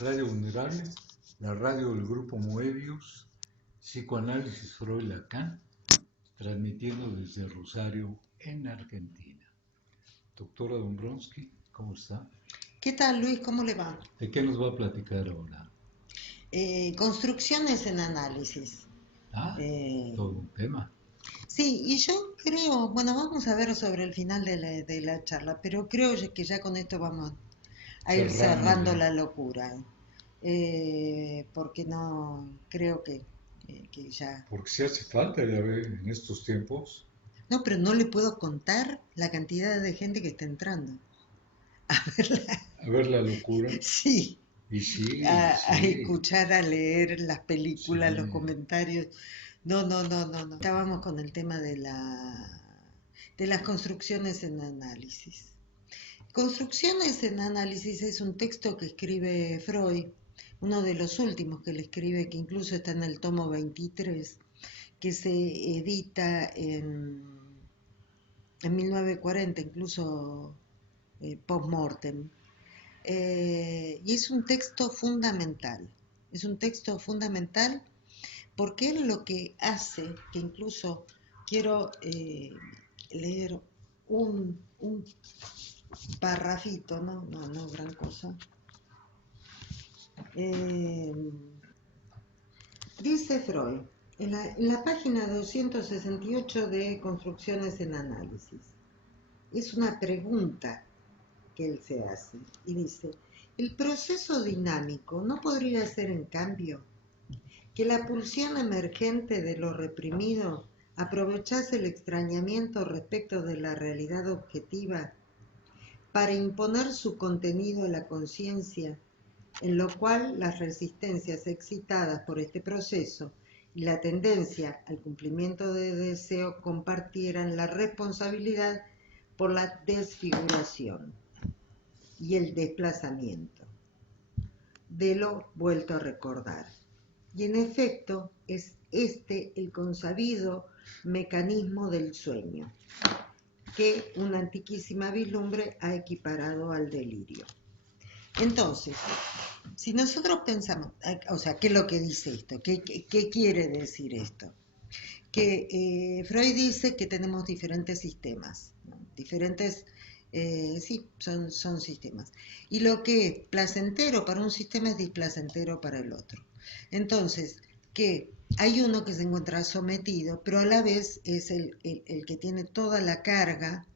Radio Vulnerable, la radio del Grupo Moebius, Psicoanálisis Freud Lacan, transmitiendo desde Rosario, en Argentina. Doctora Dombrowski, ¿cómo está? ¿Qué tal, Luis? ¿Cómo le va? ¿De qué nos va a platicar ahora? Construcciones en análisis. Todo un tema. Sí, y yo creo, bueno, vamos a ver sobre el final de la charla, pero creo que ya con esto vamos a ir cerrando la locura, porque no, creo que ya... Porque si hace falta, ya ve, en estos tiempos. No, pero no le puedo contar la cantidad de gente que está entrando. A ver la locura. Sí, Y sí, a sí. escuchar, a leer las películas, los Sí. comentarios. No. Estábamos con el tema de las construcciones en análisis. Construcciones en análisis es un texto que escribe Freud, uno de los últimos que le escribe, que incluso está en el tomo 23, que se edita en 1940, incluso post-mortem. Y es un texto fundamental. Es un texto fundamental porque él lo que hace, que incluso quiero leer un parrafito, no gran cosa. Dice Freud, en la página 268 de Construcciones en Análisis, es una pregunta que él se hace y dice, ¿el proceso dinámico no podría ser en cambio que la pulsión emergente de lo reprimido aprovechase el extrañamiento respecto de la realidad objetiva para imponer su contenido a la conciencia, en lo cual las resistencias excitadas por este proceso y la tendencia al cumplimiento de deseo compartieran la responsabilidad por la desfiguración y el desplazamiento de lo vuelto a recordar. Y en efecto es este el consabido mecanismo del sueño, que una antiquísima vislumbre ha equiparado al delirio. Entonces, si nosotros pensamos, o sea, ¿qué es lo que dice esto? ¿Qué quiere decir esto? Que Freud dice que tenemos diferentes sistemas, ¿no? Diferentes, sí, son sistemas. Y lo que es placentero para un sistema es displacentero para el otro. Entonces, que hay uno que se encuentra sometido, pero a la vez es el que tiene toda la carga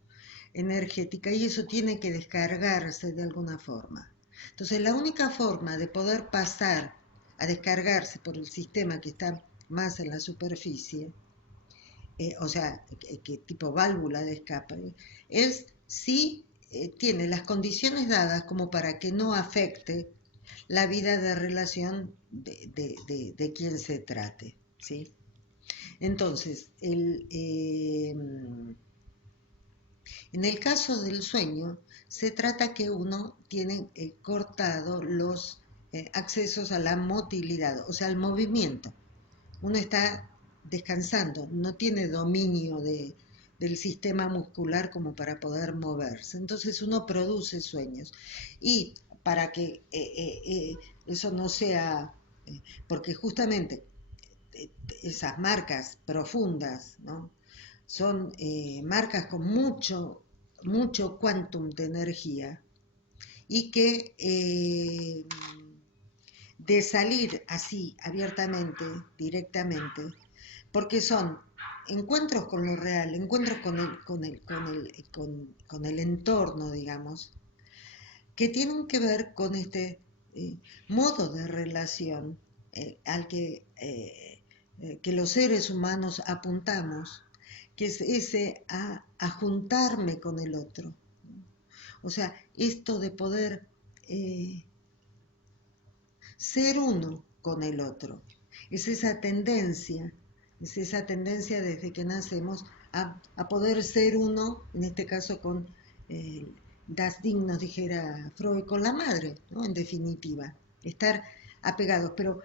energética y eso tiene que descargarse de alguna forma. Entonces, la única forma de poder pasar a descargarse por el sistema que está más en la superficie, o sea, que tipo válvula de escape, es si tiene las condiciones dadas como para que no afecte la vida de relación de quien se trate, ¿sí? Entonces, en el caso del sueño, se trata que uno tiene cortado los accesos a la motilidad, o sea, al movimiento. Uno está descansando, no tiene dominio del sistema muscular como para poder moverse. Entonces uno produce sueños. Y para que eso no sea, porque justamente esas marcas profundas, ¿no? Son marcas con mucho quantum de energía y que de salir así abiertamente, directamente, porque son encuentros con lo real, encuentros con el entorno, digamos, que tienen que ver con este modo de relación al que los seres humanos apuntamos, que es ese a juntarme con el otro. O sea, esto de poder ser uno con el otro. Es esa tendencia desde que nacemos a poder ser uno, en este caso con das Ding, nos dijera Freud, con la madre, ¿no? En definitiva, estar apegados, pero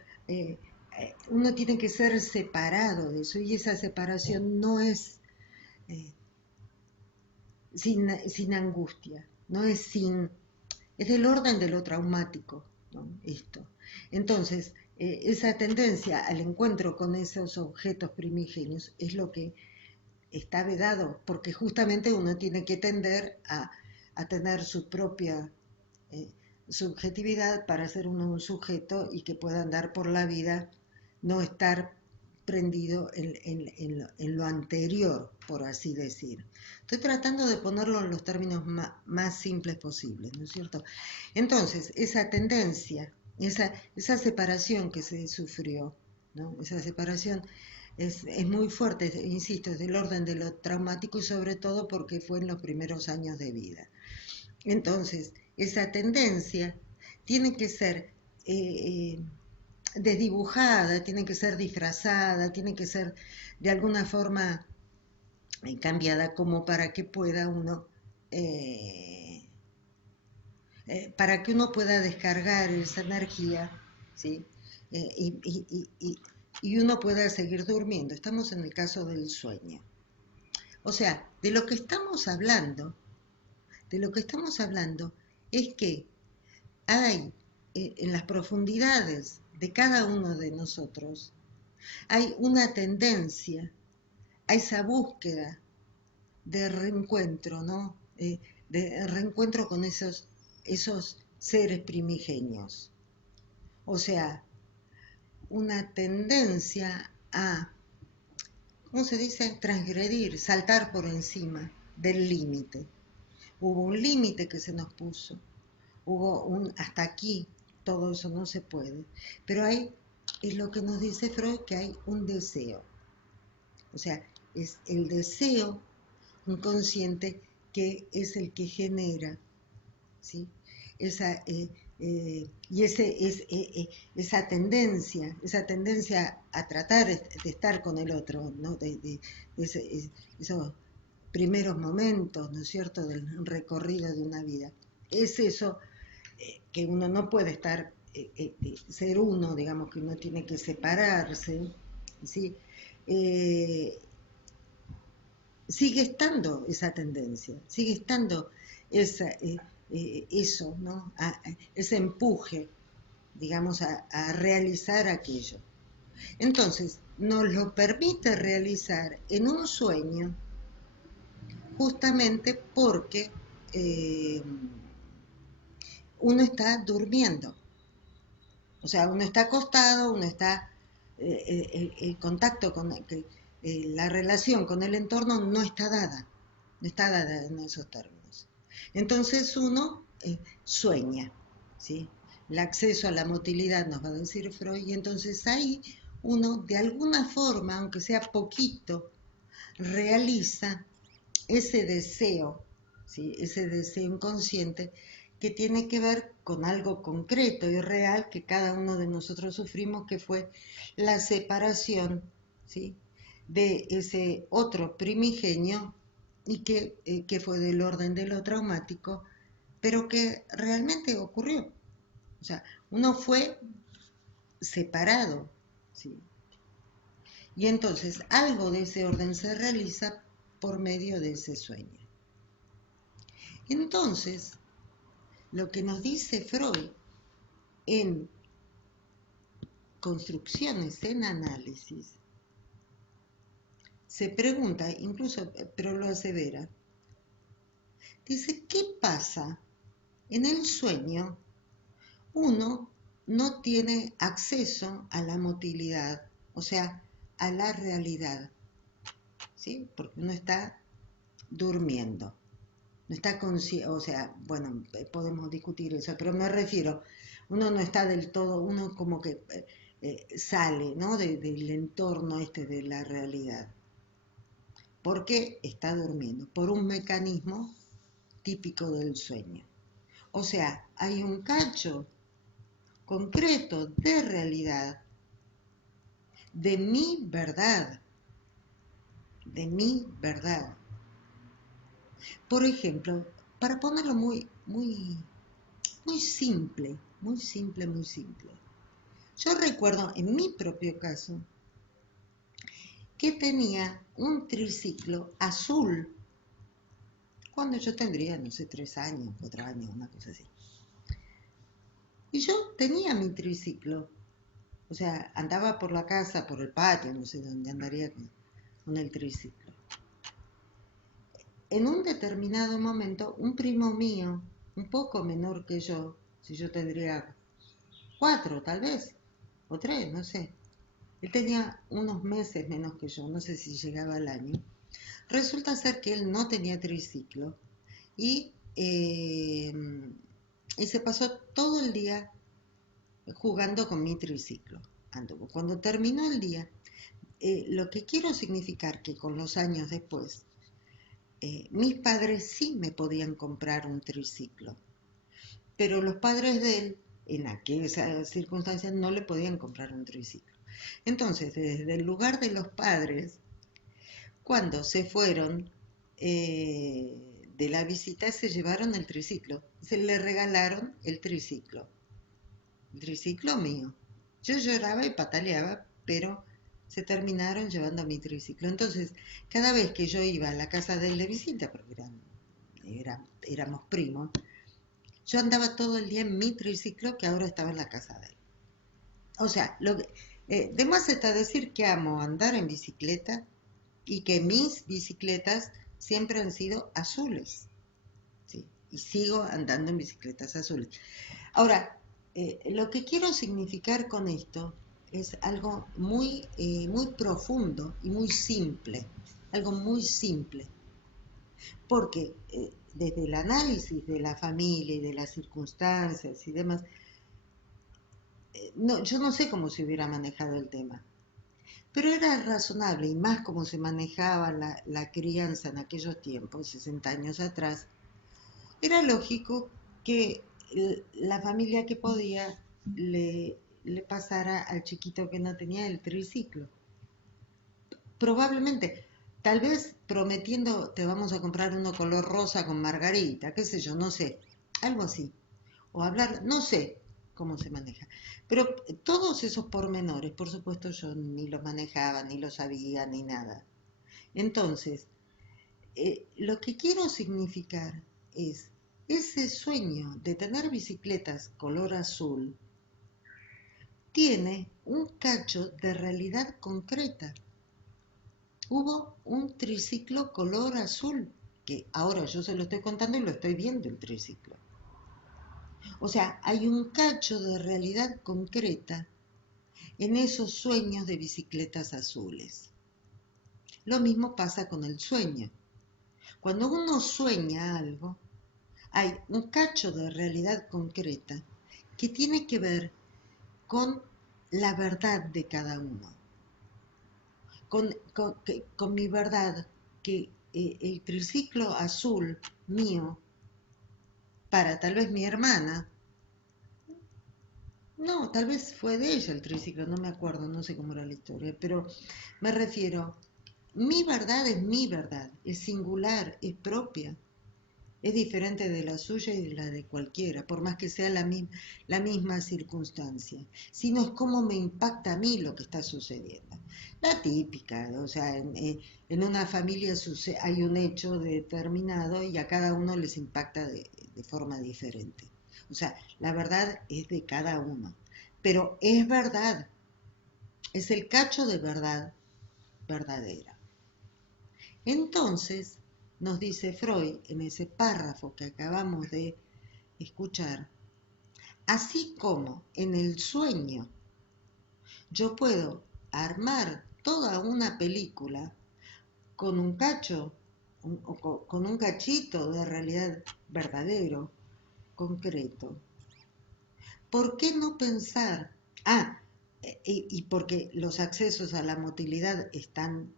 uno tiene que ser separado de eso y esa separación no es sin angustia, no es sin, es del orden de lo traumático. ¿no? Esto. Entonces, esa tendencia al encuentro con esos objetos primigenios es lo que está vedado, porque justamente uno tiene que tender a tener su propia eh, subjetividad para ser uno un sujeto y que pueda andar por la vida, no estar prendido en lo anterior, por así decir. Estoy tratando de ponerlo en los términos más simples posibles, ¿no es cierto? Entonces, esa tendencia, esa separación que se sufrió, ¿no? Esa separación es muy fuerte, insisto, es del orden de lo traumático y sobre todo porque fue en los primeros años de vida. Entonces, esa tendencia tiene que ser desdibujada, tiene que ser disfrazada, tiene que ser de alguna forma cambiada como para que pueda uno, para que uno pueda descargar esa energía, ¿sí? Y uno pueda seguir durmiendo. Estamos en el caso del sueño. O sea, de lo que estamos hablando es que hay en las profundidades de cada uno de nosotros, hay una tendencia a esa búsqueda de reencuentro, ¿no? De reencuentro con esos seres primigenios. O sea, una tendencia a, ¿cómo se dice? Transgredir, saltar por encima del límite. Hubo un límite que se nos puso, hubo un hasta aquí, todo eso no se puede. Pero es lo que nos dice Freud, que hay un deseo. O sea, es el deseo inconsciente que es el que genera, ¿sí? Esa, y esa tendencia a tratar de estar con el otro, ¿no? Esos primeros momentos, ¿no es cierto?, del recorrido de una vida. Es eso que uno no puede estar, ser uno, digamos que uno tiene que separarse, ¿sí? Sigue estando esa tendencia, sigue estando eso, ¿no? Ese empuje, digamos, a realizar aquello. Entonces, nos lo permite realizar en un sueño, justamente porque uno está durmiendo. O sea, uno está acostado, uno está, el contacto con la relación con el entorno no está dada en esos términos. Entonces uno sueña, ¿sí? El acceso a la motilidad nos va a decir Freud, y entonces ahí uno de alguna forma, aunque sea poquito, realiza ese deseo, ¿sí? Ese deseo inconsciente que tiene que ver con algo concreto y real que cada uno de nosotros sufrimos, que fue la separación, ¿sí?, de ese otro primigenio y que fue del orden de lo traumático, pero que realmente ocurrió. O sea, uno fue separado, ¿sí? Y entonces algo de ese orden se realiza por medio de ese sueño. Entonces, lo que nos dice Freud en Construcciones en Análisis, se pregunta, incluso, pero lo asevera, dice, ¿qué pasa? En el sueño uno no tiene acceso a la motilidad, o sea, a la realidad, ¿sí? Porque uno está durmiendo. No está consciente, o sea, bueno, podemos discutir eso, pero me refiero, uno no está del todo, uno como que sale, ¿no?, del entorno de la realidad, porque está durmiendo, por un mecanismo típico del sueño. O sea, hay un cacho concreto de realidad, de mi verdad, Por ejemplo, para ponerlo muy, muy, muy simple, muy simple, muy simple. Yo recuerdo en mi propio caso que tenía un triciclo azul cuando yo tendría, no sé, 3 años, 4 años, una cosa así. Y yo tenía mi triciclo, o sea, andaba por la casa, por el patio, no sé dónde andaría con el triciclo. En un determinado momento, un primo mío, un poco menor que yo, si yo tendría 4 tal vez, o 3, no sé, él tenía unos meses menos que yo, no sé si llegaba al año. Resulta ser que él no tenía triciclo y, eh, y se pasó todo el día jugando con mi triciclo. Anduvo. Cuando terminó el día, lo que quiero significar que con los años después, mis padres sí me podían comprar un triciclo, pero los padres de él, en aquellas circunstancias, no le podían comprar un triciclo. Entonces, desde el lugar de los padres, cuando se fueron de la visita, se llevaron el triciclo, se le regalaron el triciclo mío. Yo lloraba y pataleaba, pero se terminaron llevando mi triciclo. Entonces, cada vez que yo iba a la casa de él de visita, porque éramos primos, yo andaba todo el día en mi triciclo que ahora estaba en la casa de él. O sea, de más está decir que amo andar en bicicleta y que mis bicicletas siempre han sido azules, ¿sí? Y sigo andando en bicicletas azules. Ahora, lo que quiero significar con esto es algo muy profundo y muy simple, algo muy simple, porque desde el análisis de la familia y de las circunstancias y demás, no, yo no sé cómo se hubiera manejado el tema, pero era razonable y más como se manejaba la crianza en aquellos tiempos, 60 años atrás, era lógico que la familia que podía le pasara al chiquito que no tenía el triciclo. Probablemente, tal vez prometiendo te vamos a comprar uno color rosa con margarita, qué sé yo, no sé, algo así. O hablar, no sé cómo se maneja. Pero todos esos pormenores, por supuesto, yo ni los manejaba, ni los sabía, ni nada. Entonces, lo que quiero significar es ese sueño de tener bicicletas color azul tiene un cacho de realidad concreta. Hubo un triciclo color azul, que ahora yo se lo estoy contando y lo estoy viendo el triciclo. O sea, hay un cacho de realidad concreta en esos sueños de bicicletas azules. Lo mismo pasa con el sueño. Cuando uno sueña algo, hay un cacho de realidad concreta que tiene que ver con la verdad de cada uno, con mi verdad, que el triciclo azul mío, para tal vez mi hermana, no, tal vez fue de ella el triciclo, no me acuerdo, no sé cómo era la historia, pero me refiero, mi verdad es mi verdad, es singular, es propia. Es diferente de la suya y de la de cualquiera, por más que sea la misma circunstancia, sino es cómo me impacta a mí lo que está sucediendo. La típica, o sea, en una familia hay un hecho determinado y a cada uno les impacta de forma diferente. O sea, la verdad es de cada uno, pero es verdad, es el cacho de verdad verdadera. Entonces, nos dice Freud en ese párrafo que acabamos de escuchar, así como en el sueño yo puedo armar toda una película con un cacho, con un cachito de realidad verdadero, concreto, ¿por qué no pensar? Ah, y porque los accesos a la motilidad están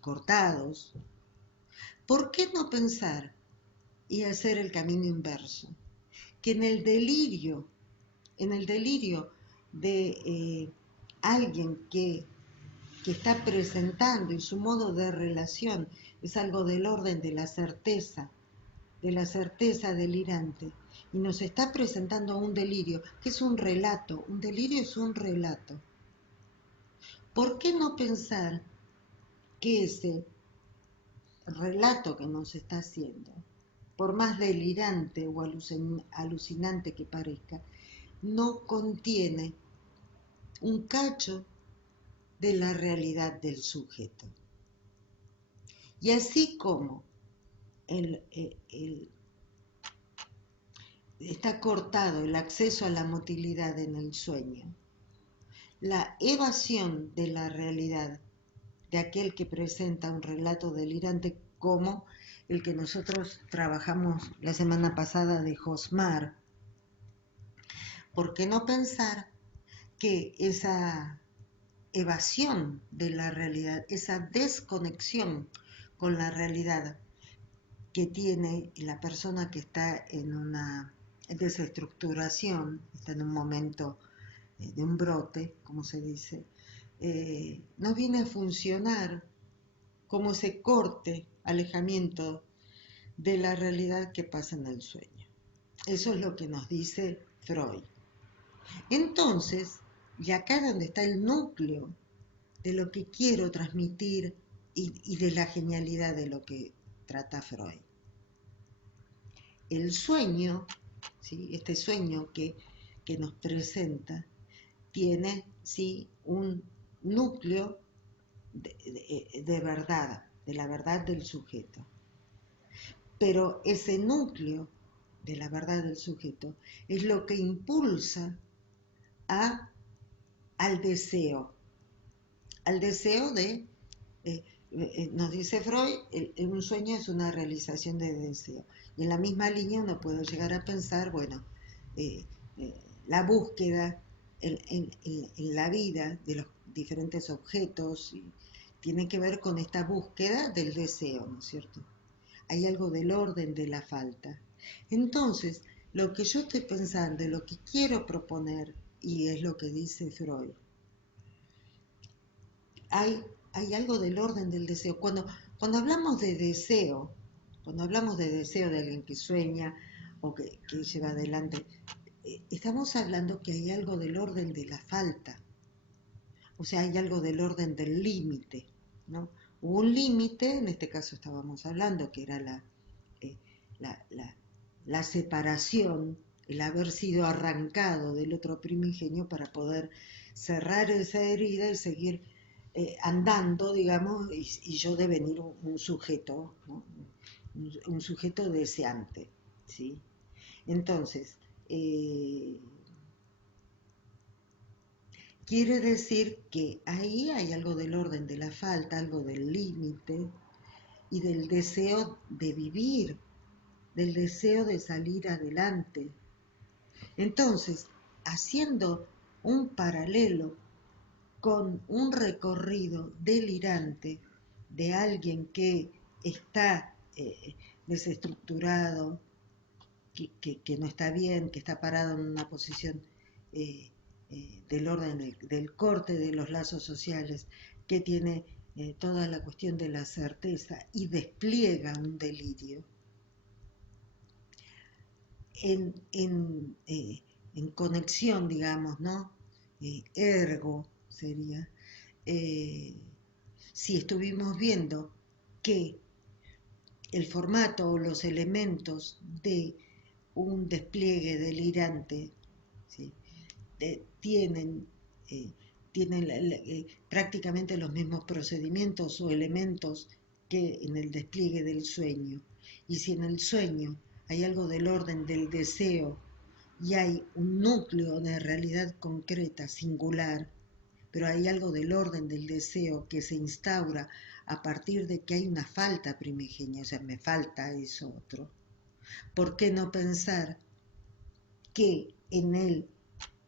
cortados, ¿por qué no pensar y hacer el camino inverso? Que en el delirio de alguien que está presentando y su modo de relación es algo del orden de la certeza delirante, y nos está presentando un delirio, que es un relato, un delirio es un relato. ¿Por qué no pensar que ese relato que nos está haciendo por más delirante o alucinante que parezca, no contiene un cacho de la realidad del sujeto. Y así como está cortado el acceso a la motilidad en el sueño, la evasión de la realidad de aquel que presenta un relato delirante como el que nosotros trabajamos la semana pasada de Josmar. ¿Por qué no pensar que esa evasión de la realidad, esa desconexión con la realidad que tiene la persona que está en una desestructuración, está en un momento de un brote, como se dice, no viene a funcionar como ese corte, alejamiento de la realidad que pasa en el sueño? Eso es lo que nos dice Freud. Entonces, y acá es donde está el núcleo de lo que quiero transmitir y de la genialidad de lo que trata Freud. El sueño, ¿sí? Este sueño que nos presenta, tiene ¿sí? un núcleo de verdad, de la verdad del sujeto. Pero ese núcleo de la verdad del sujeto es lo que impulsa al deseo de, nos dice Freud, un sueño es una realización de deseo. Y en la misma línea uno puede llegar a pensar, bueno, la búsqueda en la vida de los diferentes objetos tiene que ver con esta búsqueda del deseo, ¿no es cierto? Hay algo del orden de la falta. Entonces, lo que yo estoy pensando, lo que quiero proponer, y es lo que dice Freud, hay algo del orden del deseo. Cuando hablamos de deseo, de alguien que sueña o que lleva adelante, estamos hablando que hay algo del orden de la falta. O sea, hay algo del orden del límite, ¿no? Hubo un límite, en este caso estábamos hablando, que era la separación, el haber sido arrancado del otro primigenio para poder cerrar esa herida y seguir andando, digamos, y yo devenir un sujeto, ¿no? un sujeto deseante, ¿sí? Entonces, quiere decir que ahí hay algo del orden de la falta, algo del límite y del deseo de vivir, del deseo de salir adelante. Entonces, haciendo un paralelo con un recorrido delirante de alguien que está desestructurado, que no está bien, que está parado en una posición del orden del corte de los lazos sociales, que tiene toda la cuestión de la certeza y despliega un delirio. En conexión, digamos, ¿no? Ergo sería, si estuvimos viendo que el formato o los elementos de un despliegue delirante, ¿sí? tienen prácticamente los mismos procedimientos o elementos que en el despliegue del sueño. Y si en el sueño hay algo del orden del deseo y hay un núcleo de realidad concreta, singular, pero hay algo del orden del deseo que se instaura a partir de que hay una falta primigenia, o sea, me falta eso otro. ¿Por qué no pensar que en el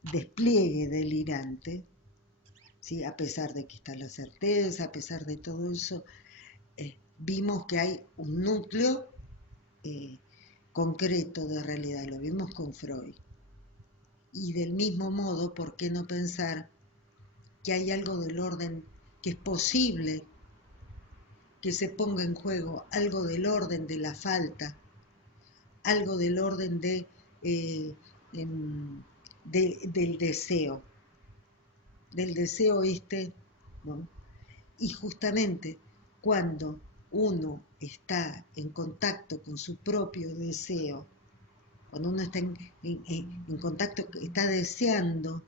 despliegue delirante, ¿sí? A pesar de que está la certeza, a pesar de todo eso, vimos que hay un núcleo concreto de realidad, lo vimos con Freud. Y del mismo modo, ¿por qué no pensar que hay algo del orden, que es posible que se ponga en juego algo del orden de la falta, algo del orden del deseo, ¿no? Y justamente cuando uno está en contacto con su propio deseo, cuando uno está en contacto, está deseando,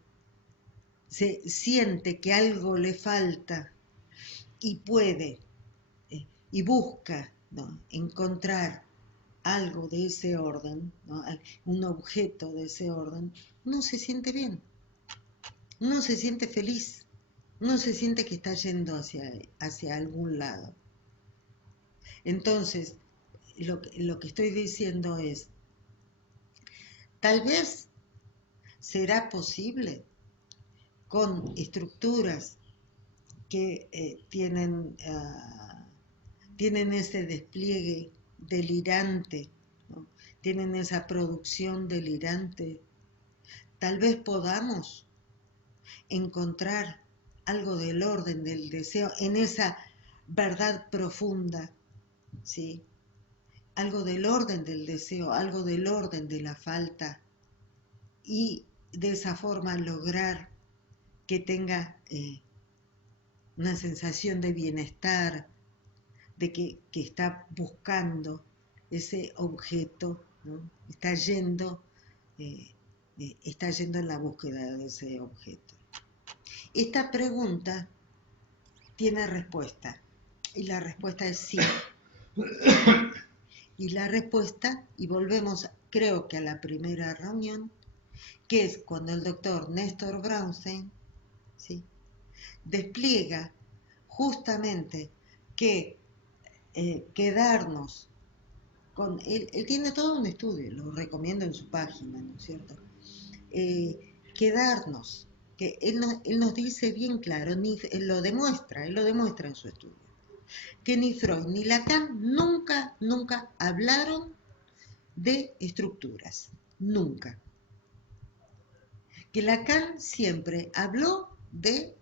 se siente que algo le falta y puede y busca, ¿no?, encontrar algo de ese orden, ¿no?, un objeto de ese orden, uno se siente bien, uno se siente feliz, uno se siente que está yendo hacia algún lado. Entonces, lo que estoy diciendo es, tal vez será posible con estructuras que tienen ese despliegue delirante, ¿no?, tienen esa producción delirante, tal vez podamos encontrar algo del orden del deseo en esa verdad profunda, ¿sí? Algo del orden del deseo, algo del orden de la falta, y de esa forma lograr que tenga una sensación de bienestar, de que está buscando ese objeto, ¿no?, está yendo en la búsqueda de ese objeto. Esta pregunta tiene respuesta, y la respuesta es sí. Y la respuesta, y volvemos creo que a la primera reunión, que es cuando el doctor Néstor Brownstein, ¿sí?, despliega justamente que quedarnos con... Él tiene todo un estudio, lo recomiendo en su página, ¿no es cierto? Quedarnos, que él nos dice bien claro, él lo demuestra en su estudio, que ni Freud ni Lacan nunca hablaron de estructuras, nunca. Que Lacan siempre habló de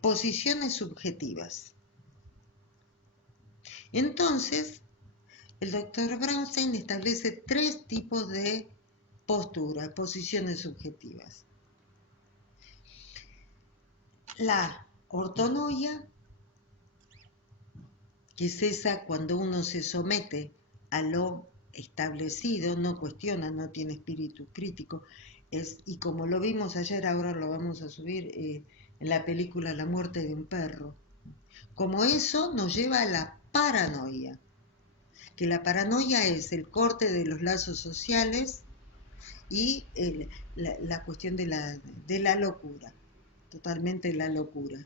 posiciones subjetivas. Entonces, el doctor Brownstein establece 3 tipos de posturas, posiciones subjetivas. La ortonoia, que es esa cuando uno se somete a lo establecido, no cuestiona, no tiene espíritu crítico, y como lo vimos ayer, ahora lo vamos a subir en la película La muerte de un perro. Como eso nos lleva a la paranoia, que la paranoia es el corte de los lazos sociales y la cuestión de la locura, totalmente la locura.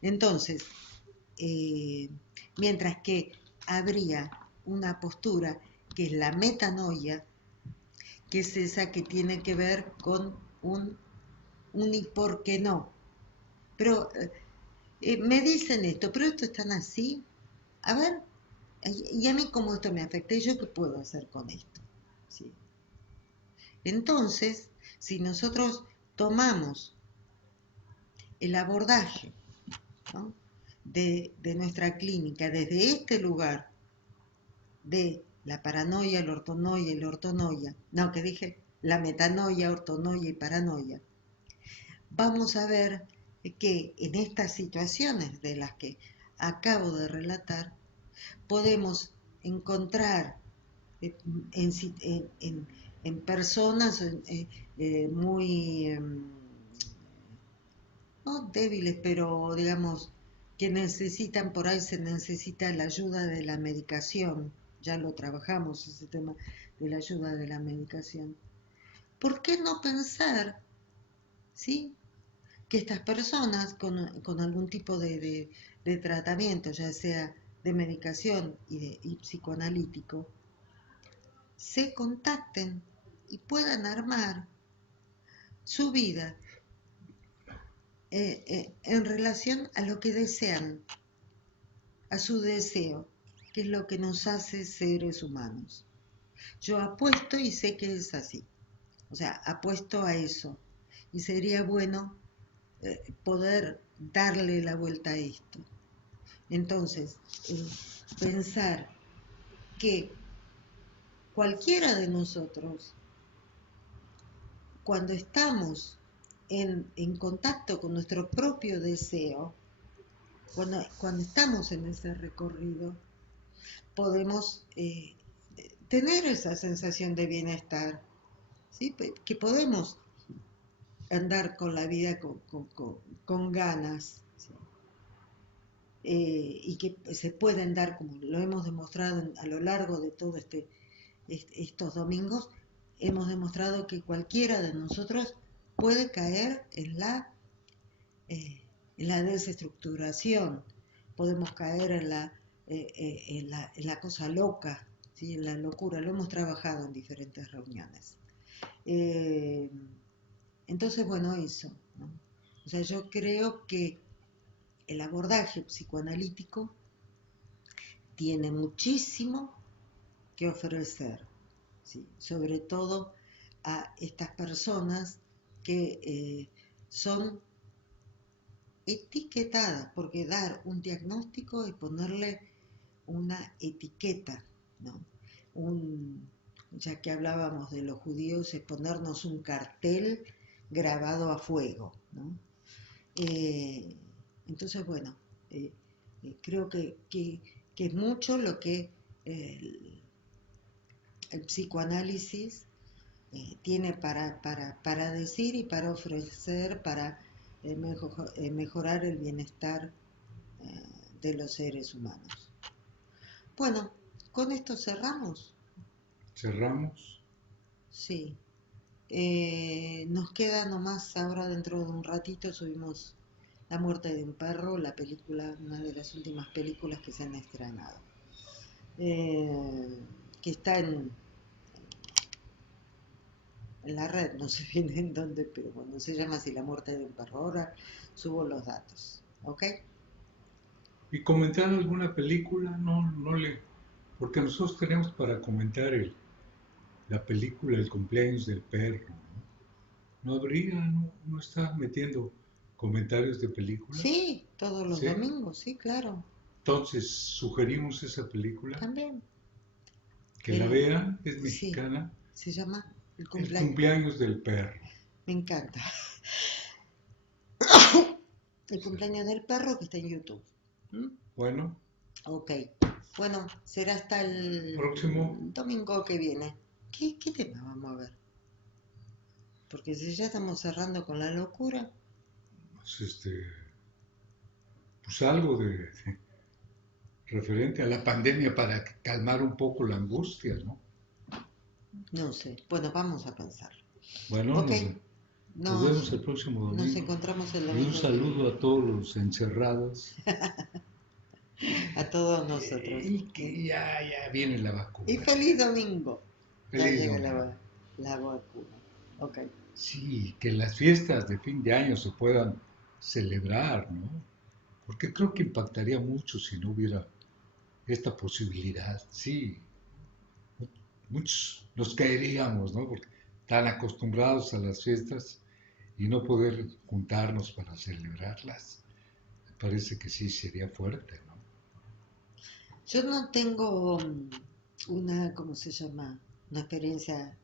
Entonces, mientras que habría una postura que es la metanoia, que es esa que tiene que ver con un y por qué no. Pero me dicen esto, pero esto es tan así. A ver, ¿y a mí cómo esto me afecta? ¿Y yo qué puedo hacer con esto? ¿Sí? Entonces, si nosotros tomamos el abordaje, ¿no?, de nuestra clínica desde este lugar de la paranoia, la ortonoia, no, que dije la metanoia, ortonoia y paranoia, vamos a ver que en estas situaciones de las que acabo de relatar, podemos encontrar en personas muy, no débiles, pero digamos, que necesitan, por ahí se necesita la ayuda de la medicación, ya lo trabajamos ese tema de la ayuda de la medicación. ¿Por qué no pensar, ¿sí?, que estas personas con algún tipo de tratamiento, ya sea de medicación y psicoanalítico, se contacten y puedan armar su vida en relación a lo que desean, a su deseo, que es lo que nos hace seres humanos? Yo apuesto y sé que es así, o sea, apuesto a eso, y sería bueno poder darle la vuelta a esto. Entonces, pensar que cualquiera de nosotros, cuando estamos en contacto con nuestro propio deseo, cuando estamos en ese recorrido, podemos tener esa sensación de bienestar, ¿sí? Que podemos andar con la vida con ganas, ¿sí? Y que se pueden dar, como lo hemos demostrado a lo largo de todo estos domingos, hemos demostrado que cualquiera de nosotros puede caer en la desestructuración, podemos caer en la cosa loca, ¿sí? En la locura. Lo hemos trabajado en diferentes reuniones. Entonces, bueno, eso, ¿no? O sea, yo creo que el abordaje psicoanalítico tiene muchísimo que ofrecer, ¿sí? Sobre todo a estas personas que son etiquetadas, porque dar un diagnóstico es ponerle una etiqueta, ¿no? Ya que hablábamos de los judíos, es ponernos un cartel grabado a fuego, ¿no? Entonces, bueno, creo que es mucho lo que el psicoanálisis tiene para decir y para ofrecer, para mejorar el bienestar de los seres humanos. Bueno, con esto cerramos. ¿Cerramos? Sí. Nos queda nomás ahora, dentro de un ratito subimos La muerte de un perro, la película, una de las últimas películas que se han estrenado, que está en la red, no sé bien en dónde, pero bueno, se llama así, La muerte de un perro. Ahora subo los datos, ¿ok? ¿Y comentar alguna película? No le... Porque nosotros tenemos para comentar la película El cumpleaños del perro, ¿no? ¿No habría, no está metiendo comentarios de películas? Sí, todos los ¿Sí? domingos, sí, claro, Entonces, sugerimos esa película, también. que la vean, es Sí, mexicana, se llama El El cumpleaños. cumpleaños del perro. Me encanta. El cumpleaños del perro, que está en YouTube. ¿Mm? Bueno, Ok. Bueno, será hasta próximo, el domingo que viene. ¿Qué tema vamos a ver? Porque si ya estamos cerrando con la locura. pues, pues algo de referente a la pandemia para calmar un poco la angustia, ¿no? No sé. Bueno, vamos a pensar. Bueno, Ok. nos vemos Nos, el próximo nos domingo. encontramos el Y un domingo que viene. saludo a todos los encerrados. A todos nosotros. Y que ya viene la Y vacuna. feliz domingo. Ya Feliz llega domingo. la vacuna. Ok. Sí, que las fiestas de fin de año se puedan celebrar, ¿no? Porque creo que impactaría mucho si no hubiera esta posibilidad. Sí, muchos nos caeríamos, ¿no? Porque tan acostumbrados a las fiestas y no poder juntarnos para celebrarlas. Me parece que sí sería fuerte, ¿no? Yo no tengo una, ¿cómo se llama? Una experiencia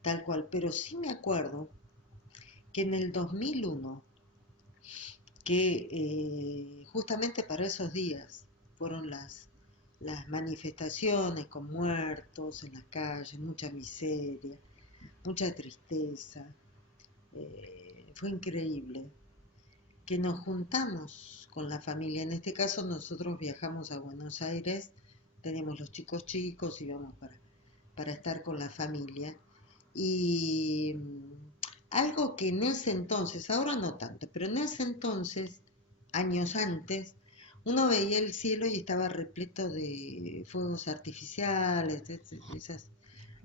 tal cual, pero sí me acuerdo que en el 2001, que justamente para esos días fueron las manifestaciones con muertos en las calles, mucha miseria, mucha tristeza. Fue increíble que nos juntamos con la familia. En este caso nosotros viajamos a Buenos Aires, teníamos los chicos chicos, íbamos para estar con la familia. Y algo que en ese entonces, ahora no tanto, pero en ese entonces, años antes, uno veía el cielo y estaba repleto de fuegos artificiales, esas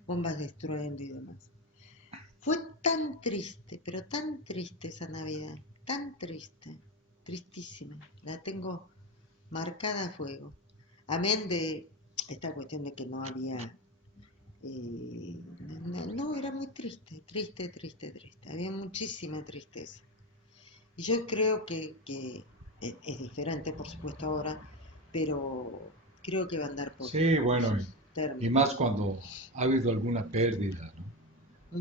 bombas de estruendo y demás. Fue tan triste, pero tan triste esa Navidad, tan triste, tristísima. La tengo marcada a fuego. Amén de esta cuestión de que no había no, era muy triste, triste, triste, triste. Había muchísima tristeza. Y yo creo que es diferente, por supuesto, ahora, pero creo que va a andar por Sí, bueno, esos y términos. más cuando ha habido alguna pérdida, ¿no?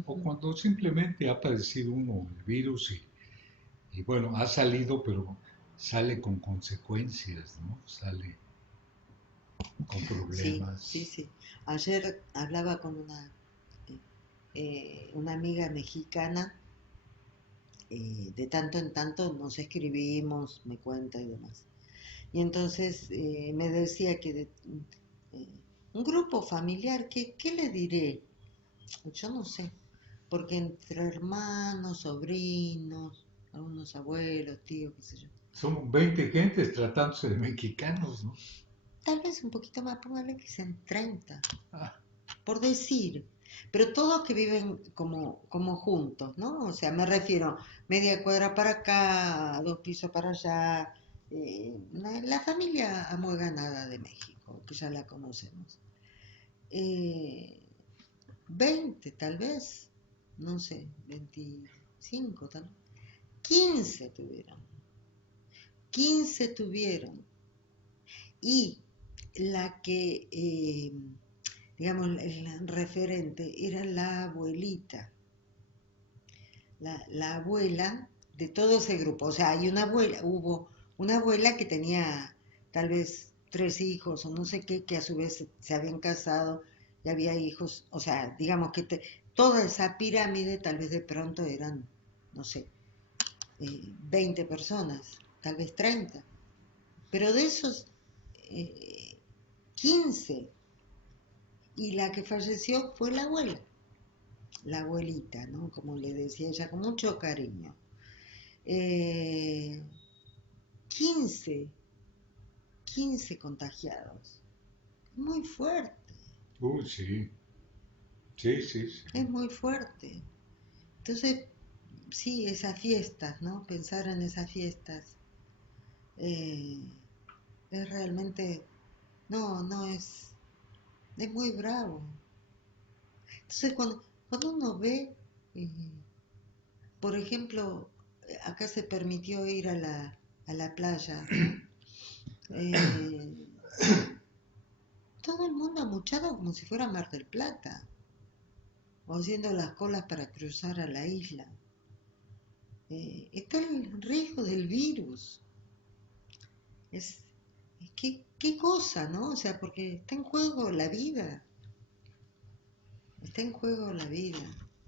O Ujú. cuando simplemente ha padecido uno el virus y bueno, ha salido, pero sale con consecuencias, ¿no? Sale con Sí, problemas. sí. Ayer hablaba con una amiga mexicana, de tanto en tanto nos escribimos, me cuenta y demás. Y entonces me decía que eh, un grupo familiar, ¿qué le diré? Yo no sé, porque entre hermanos, sobrinos, algunos abuelos, tíos, qué sé yo. Son 20 gentes tratándose de mexicanos, ¿no? Tal vez un poquito más, póngale que sean 30, Ah, por decir. Pero todos que viven como juntos, ¿no? O sea, me refiero media cuadra para acá, 2 pisos para allá. La familia amueganada de México, que ya la conocemos. Eh, 20 tal vez, no sé, 25 tal vez. 15 tuvieron. 15 tuvieron. Y la que, digamos, el referente era la abuelita. La abuela de todo ese grupo. O sea, hubo una abuela que tenía tal vez 3 hijos o no sé qué, que a su vez se habían casado y había hijos. O sea, digamos que toda esa pirámide tal vez de pronto eran, no sé, 20 personas, tal vez 30. Pero de esos 15, y la que falleció fue la abuelita, ¿no? Como le decía ella, con mucho cariño. Eh, 15, 15 contagiados. Muy fuerte, sí. Sí. es muy fuerte. Entonces, sí, esas fiestas, ¿no? Pensar en esas fiestas eh, es realmente, no, es muy bravo. Entonces, cuando uno ve, eh, por ejemplo, acá se permitió ir a la playa, ¿no? Eh, Todo el mundo amuchado como si fuera Mar del Plata, o haciendo las colas para cruzar a la isla. Está el riesgo del virus. Es, qué cosa, ¿no? O sea, porque está en juego la vida. Está en juego la vida.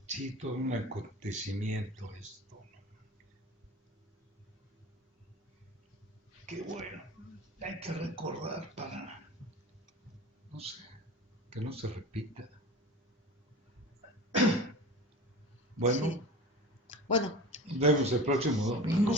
Sí, todo un acontecimiento esto, ¿no? Qué bueno. Hay que recordar para, no sé, que no se repita. Bueno, Sí. Bueno, nos vemos el próximo domingo.